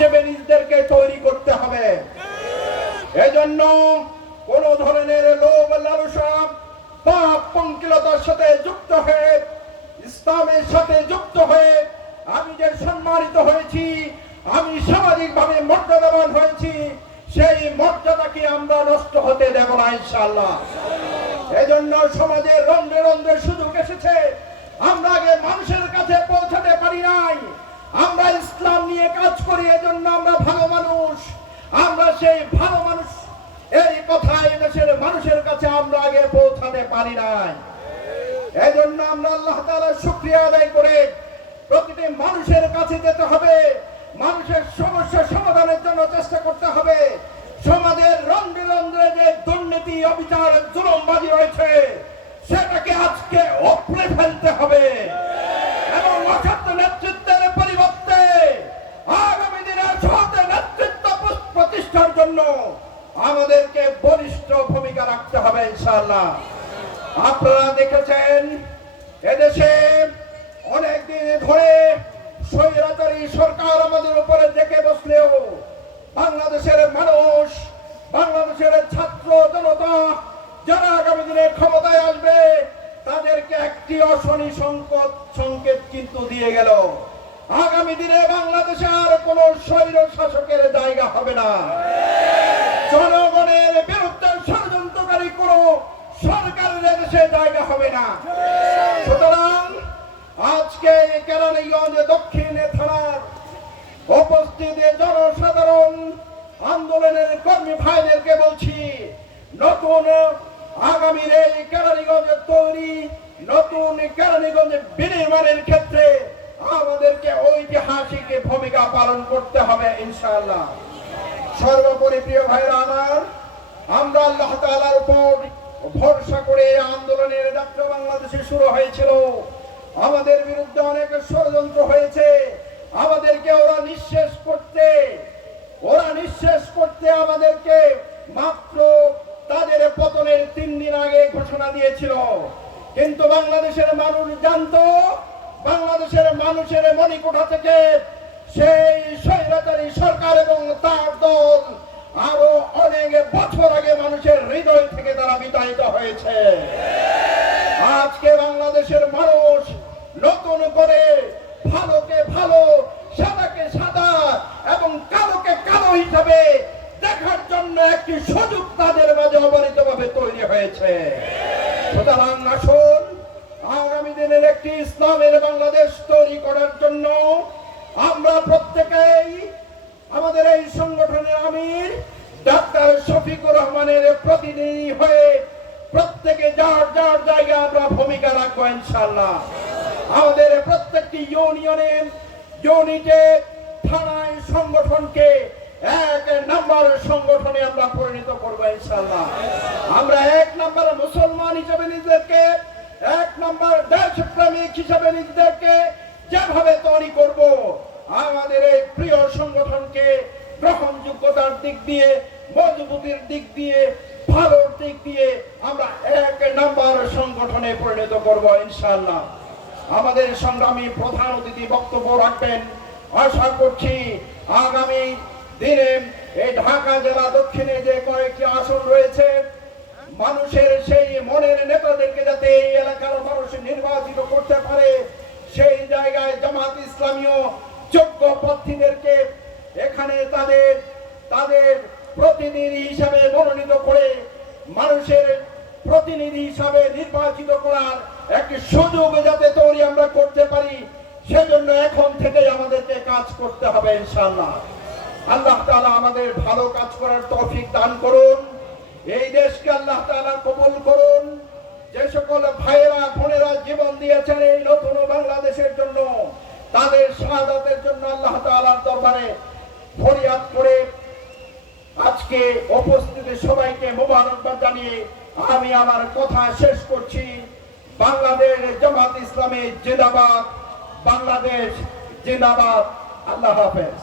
হিসেবে নিজেদেরকে তৈরি করতে হবে। এজন্য কোন ধরনের লোভ লালসা পাপ পঙ্কিলতার সাথে যুক্ত হয়ে ইসলামের সাথে যুক্ত হয়ে আমি যে সম্মানিত হয়েছি, আমি সামাজিকভাবে মর্যাদাবান হয়েছি, সেই মর্যাদাকে আমরা নষ্ট হতে দেব না ইনশাআল্লাহ। এজন্য সমাজের রন্ধ্রে রন্ধ্রে সুযোগ এসেছে, আমরা আগে মানুষের কাছে পৌঁছাতে পারি নাই। আমরা ইসলাম নিয়ে কাজ করি, এজন্য আমরা ভালো মানুষ। আমরা সেই ভালো মানুষ এই কথা এই দেশের মানুষের কাছে আমরা আগে পৌঁছাতে পারি নাই। এজন্য আমরা আল্লাহ তাআলার শুকরিয়া আদায় করে প্রতিটি মানুষের কাছে যেতে হবে, মানুষের সমস্যা সমাধানের জন্য চেষ্টা করতে হবে। সমাজের রন্ধ্রে রন্ধ্রে যে দুর্নীতি, অবিচার, জুলুমবাজি রয়েছে সেটাকে আজকে উপড়ে ফেলতে হবে এবং অসৎ নেতৃত্বের পরিবর্তে আগামী দিনে সৎ নেতৃত্ব প্রতিষ্ঠার জন্য আমাদেরকে বলিষ্ঠ ভূমিকা রাখতে হবে ইনশাআল্লাহ। আপনারা দেখেছেন এদেশে অনেকদিন ধরে স্বৈরাচারী সরকার আমাদের উপরে দেখে বসলেও বাংলাদেশের মানুষ, বাংলাদেশের ছাত্র জনতা যারা আগামী দিনে ক্ষমতায় আসবে তাদেরকে একটি অশনি সংকেত কিন্তু দিয়ে গেল। আগামী দিনে বাংলাদেশে আর কোন স্বৈর শাসকের জায়গা হবে না। জনগণের বিরুদ্ধে ষড়যন্ত্রকারী কোন সরকারের দেশে জায়গা হবে না। সুতরাং আজকে কেরানীগঞ্জ দক্ষিণ থানার উপস্থিতি জনসাধারণ আন্দোলনের কর্মী ভাইদেরকে বলছি, নতুন আগামীর এই কেরানীগঞ্জের তৈরি নতুন কেরানীগঞ্জ বিনির্মাণের ক্ষেত্রে আমাদেরকে ঐতিহাসিক ভূমিকা পালন করতে হবে ইনশাআল্লাহ। সর্বোপরি প্রিয় ভাইরা আমার, আমরা আল্লাহ তাআলার উপর ভরসা করে আন্দোলনের যাত্রা বাংলাদেশে শুরু হয়েছিল। আমাদের বিরুদ্ধে অনেক ষড়যন্ত্র হয়েছে, আমাদেরকে ওরা নিঃশেষ করতে আমাদেরকে মাত্র তাদের পতনের 3 দিন আগে ঘোষণা দিয়েছিল। কিন্তু বাংলাদেশের মানুষ জানতো, বাংলাদেশের মানুষের মণিকোঠা থেকে সেই স্বৈরাচারী সরকার এবং তার দল আরো অনেক বছর আগে মানুষের হৃদয় থেকে তারা বিতাড়িত হয়েছে। আজকে বাংলাদেশের মানুষ নতুন করে ভালোকে ভালো, সাদাকে সাদা এবং কালোকে কালো হিসাবে দেখার জন্য একটি সুযোগ তাদের মাঝে অবারিতভাবে তৈরি হয়েছে। সুতরাং আসুন আগামী দিনের একটি ইসলামের বাংলাদেশ তৈরি করার জন্য আমরা প্রত্যেকেই আমাদের এই সংগঠনের আমির ডাক্তার শফিকুর রহমানের প্রতিনিধি হয়ে প্রত্যেকে যার যার জায়গায় আমরা ভূমিকা রাখবো ইনশাআল্লাহ। আমাদের প্রত্যেকটি ইউনিটে, থানায় সংগঠনকে 1 নম্বর সংগঠনে আমরা পরিণত করবো ইনশাআল্লাহ। আমরা 1 নম্বর মুসলমান হিসেবে নিজেদেরকে, 1 নম্বর দেশপ্রেমিক হিসেবে নিজেদেরকে যেভাবে তৈরি করব, আমাদের এই প্রিয় সংগঠনকে গ্রহণযোগ্যতার দিক দিয়ে, মজবুতির দিক দিয়ে, ভালোর দিক দিয়ে আমরা 1 নম্বর সংগঠনে পরিণত করব ইনশাআল্লাহ। আমাদের সংগ্রামী প্রধান অতিথি বক্তব্য রাখবেন। আশা করছি আগামী দিনে এই ঢাকা জেলা দক্ষিণে যে কয়েকটি আসন রয়েছে, মানুষের সেই মনের নেতাদেরকে যাতে এই এলাকার মানুষ নির্বাচিত করতে পারে, সেই জায়গায় জামাত ইসলামীয় যোগ্য প্রার্থীদেরকে এখানে তাদের প্রতিনিধি হিসাবে মনোনীত করে মানুষের প্রতিনিধি হিসাবে নির্বাচিত করার একটি সুযোগ যাতে তৈরি আমরা করতে পারি, সেজন্য এখন থেকে আমাদেরকে কাজ করতে হবে ইনশাআল্লাহ। আল্লাহ তাআলা আমাদের ভালো কাজ করার তৌফিক দান করুন। এই দেশকে আল্লাহ তাআলা কবুল করুন। যে সকল ভাইয়েরা বোনেরা জীবন দিয়েছেন এই নতুন বাংলাদেশের জন্য, তাদের শাহাদাতের জন্য আল্লাহ তাআলার দরবারে ফরিয়াদ করে আজকে উপস্থিত সবাইকে মোবারকবাদ জানিয়ে আমি আমার কথা শেষ করছি। বাংলাদেশ জামাত ইসলামী জিন্দাবাদ, বাংলাদেশ জিন্দাবাদ। আল্লাহ হাফেজ।